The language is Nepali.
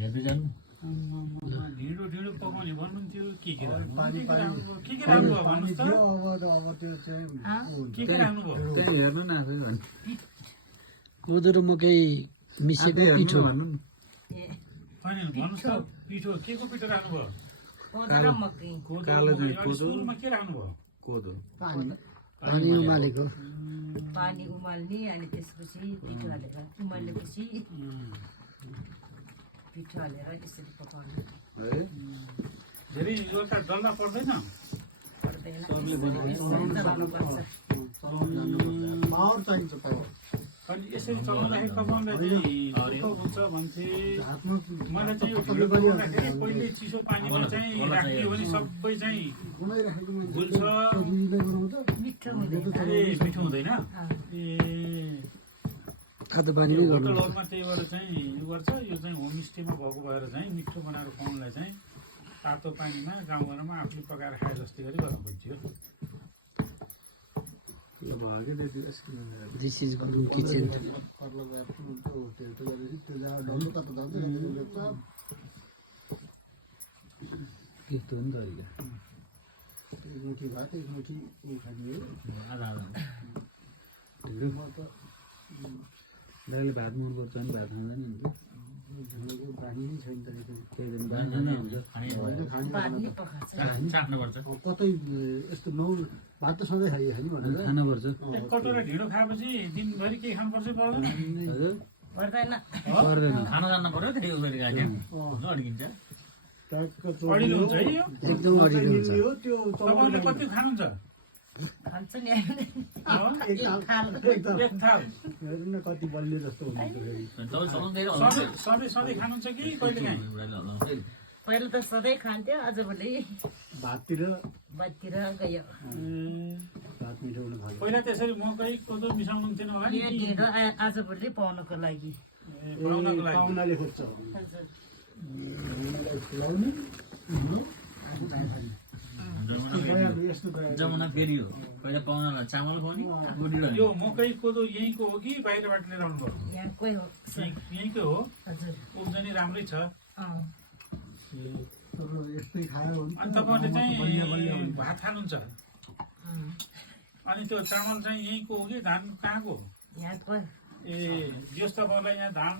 हेर्दै जानु ढिँडो ढिँडो पकाउने भन्नुहुन्थ्यो के राख्नु भयो भन्नुहोस् त अब त्यो चाहिँ के राख्नु भयो त्यही हेर्नु न आफै भन्नु कोदो र मकै मिसेको पिठो भन्नु न होइन भन्नुहोस् त पिठो के को पिठो राख्नु भयो कोदो र मकै कालो चाहिँ कोदो सुरुमा के राख्नु भयो कोदो पानी उमालेको पानी उमाल्ने अनि त्यसपछि पिठो हालेर उमालेपछि पिठो हालेर यसरी पकाउने है धेरै एउटा डल्ला पर्दैन पर्दैन यसरी चलाउनुपर्छ पावर चाहिन्छ पावर अनि यसरी चलाउँदाखेरि कमाउँदाखेरि दुःख हुन्छ भन्थे हातमा मलाई चाहिँ यो ढिँडो पकाउँदाखेरि पहिले चिसो पानीमा चाहिँ राखिदियो भने सबै चाहिँ बनाइराखेको मान्छे गुल्छ दुधले बनाउँछ मिठो हुँदैन ए मिठो हुँदैन ए तातो पानीमै गर्नु होटलहरूमा त्यहीबाट चाहिँ यो गर्छ यो चाहिँ होमस्टेमा भएको भएर चाहिँ मिठो बनाएर खुवाउनलाई चाहिँ तातो पानीमा गाउँघरमा आफूले पकाएर खाए जस्तै गरी गर्नु खोज्यो यो भयो कि त्यति this is Guru kitchen Pirlo गएर त्यो होटेल त गरेपछि त्यो जहाँ डल्लो तातो तातो लेप्छ त्यस्तो हो नि त अहिले एक मुठी भात एक मुठी खाने हो आधा आधा ढिँडोमा त दाइले भात मन पर्छ नि भात खाँदैन नि ढिँडोको बानी नै छैन त त्यही दिन भात खाँदै हुन्छ होइन खाने पानी पकाउँछ चाख्नुपर्छ कतै यस्तो भात त सधैँ खाइयो खाने भनेर खानुपर्छ एक कटोरा ढिँडो खाएपछि दिनभरि के खानुपर्छ पर्दैन हजुर पर्दैन पर्दैन खान जान्न पर्यो त्यही उयो गरेर आएको अड्किन्छ ट्याक्क अडिलो हुन्छ है यो एकदम अडिलो हुन्छ हो त्यो तपाईँले कति खानुहुन्छ खान्छ नि हामीले एक थाल एक थाल हेर्नु न कति बलियो जस्तो हुन्छ फेरि तपाईँ चलाउँदै सधैँ खानुहुन्छ कि कहिले काहीँ पहिला त सधैँ खान्थ्यो आजभोलि भाततिर बाततिर गयो भात मिठो हुनु थाल्यो पहिला त्यसरी मकै कोदो मिसाउनुहुन्थेन होला नि यो ढिँडो आजभोलि पाउनको लागि बनाउनको लागि पाहुनाले खोज्छ हजुर पाहुनालाई खुलाउने आफू भाइ खाने यस्तो तयारी जमाना फेरि हो पहिला पाहुनालाई चामल खुवाउने रोटी यो मकै कोदो यहीँको हो कि बाहिरबाट लिएर आउनु भयो यहाँकै हो यहीँकै हो हजुर उब्जनी राम्रै छ यस्तै खायो भने अनि तपाईँले चाहिँ भात खानुहुन्छ अनि त्यो चामल चाहिँ यहीँको हो कि धान कहाँको यहाँको ए ज्येष्ठ तपाईँलाई यहाँ धान